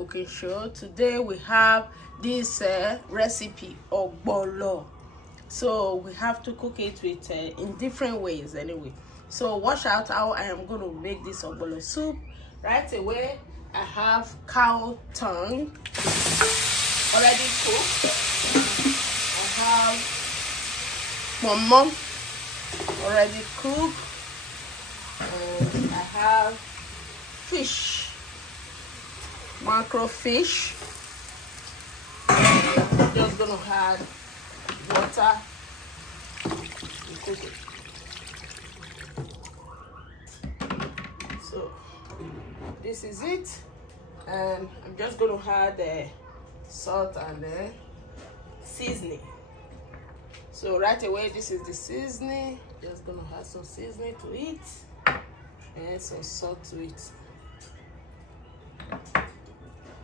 cooking show. Today we have this recipe ogbono. So we have to cook it with in different ways anyway. So watch out how I am going to make this ogbono soup. Right away I have cow tongue already cooked. I have mom already cooked, and I have fish, macro fish. I'm just gonna add water and cook it. So this is it, and I'm just gonna add salt and seasoning. So right away, this is the seasoning. Just gonna add some seasoning to it and some salt to it.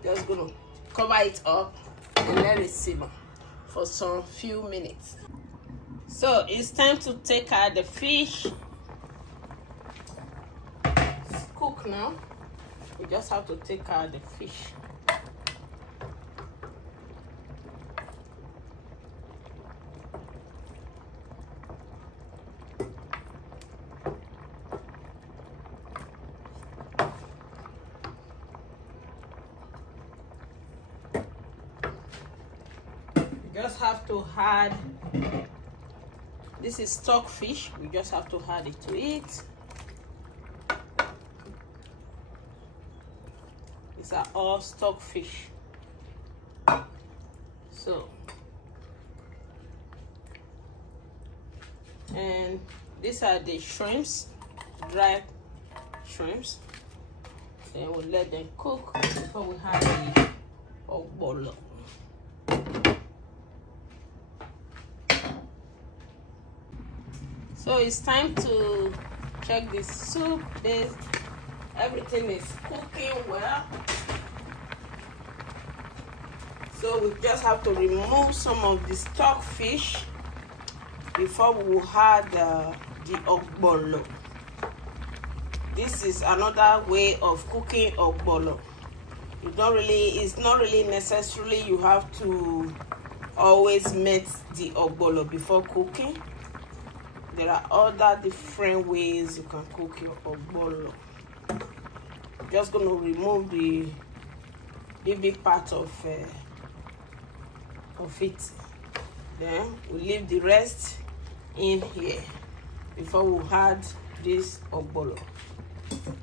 Just gonna cover it up and let it simmer for some few minutes. So it's time to take out the fish. It's cooked now. We just have to take out the fish. Just have to add, this is stock fish, we just have to add it to it. These are all stock fish. So, and these are the shrimps, dried shrimps. Then we'll let them cook before we have the ogbono. So it's time to check the soup. Everything is cooking well. So we just have to remove some of the stock fish before we will add the ogbono. This is another way of cooking ogbono. It's not really necessarily you have to always melt the ogbono before cooking. There are other different ways you can cook your ogbono. Just going to remove the big part of it. Then we leave the rest in here before we add this ogbono.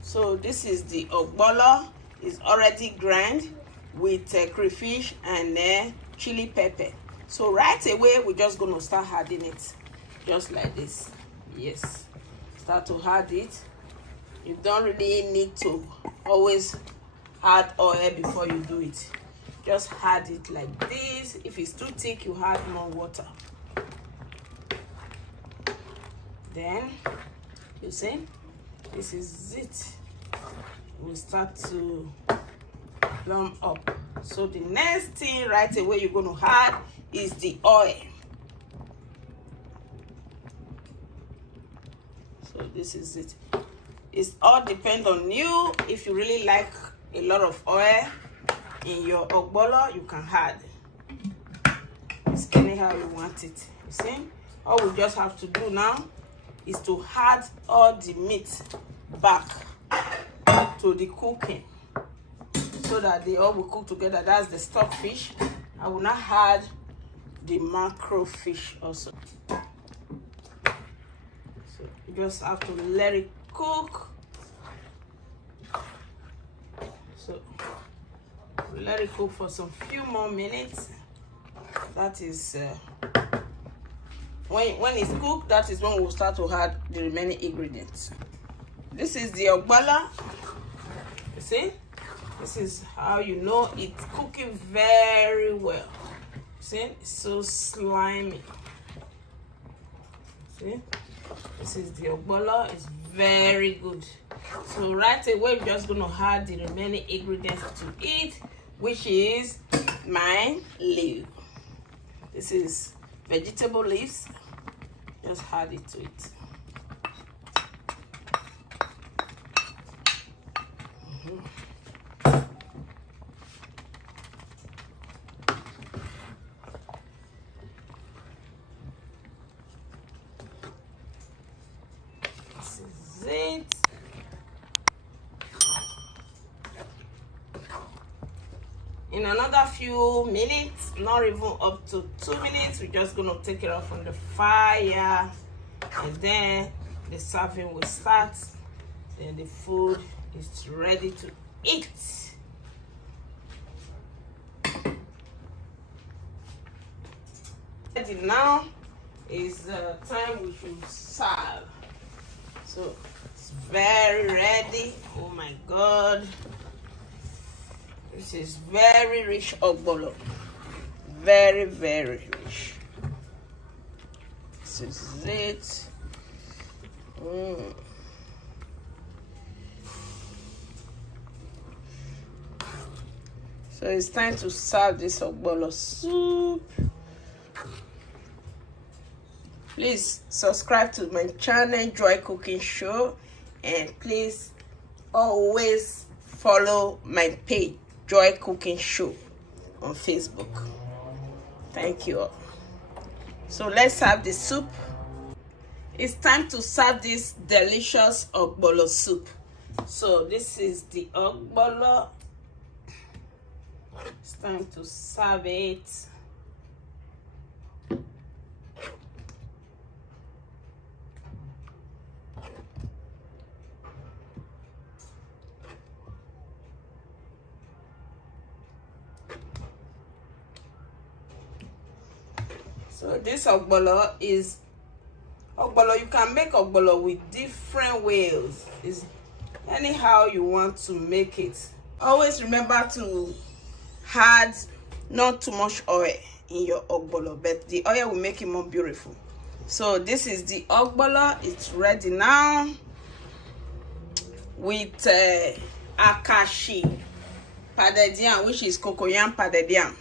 So this is the ogbono. It's already ground with crayfish and chili pepper. So right away we're just going to start adding it. Just like this. Yes, start to add it. You don't really need to always add oil before you do it. Just add it like this. If it's too thick, you add more water. Then you see, this is it. We'll start to plump up. So the next thing right away you're going to add is the oil. So this is it. It's all depend on you. If you really like a lot of oil in your ogbono, you can add. It's anyhow you want it. You see? All we just have to do now is to add all the meat back to the cooking so that they all will cook together. That's the stock fish. I will not add the macro fish also. You just have to let it cook. So let it cook for some few more minutes. That is when it's cooked, that is when we'll start to add the remaining ingredients. This is the ogbono. You see, this is how you know it's cooking very well. See, it's so slimy. See, this is the ogbono. It's very good. So right away we're just going to add the remaining ingredients to it, which is my leaf. This is vegetable leaves. Just add it to it. in another few minutes, not even up to 2 minutes, we're just gonna take it off from the fire, and then the serving will start. Then the food is ready to eat. Ready now is time we should serve. So it's very ready. Oh my god, this is very rich ogbono, very rich. This is it. So it's time to serve this ogbono soup. Please subscribe to my channel, Joy Cooking Show, and please always follow my page, Joy Cooking Show, on Facebook. Thank you all. So let's have the soup. It's time to serve this delicious ogbono soup. So this is the ogbono. It's time to serve it. So this ogbono is ogbono. You can make ogbono with different ways. It's anyhow you want to make it. Always remember to add not too much oil in your ogbono, but the oil will make it more beautiful. So this is the ogbono. It's ready now with akashi pounded yam, which is cocoyam pounded yam.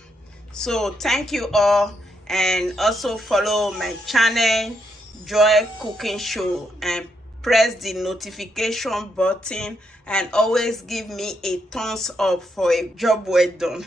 So thank you all. And also follow my channel, Joy Cooking Show, and press the notification button, and always give me a thumbs up for a job well done.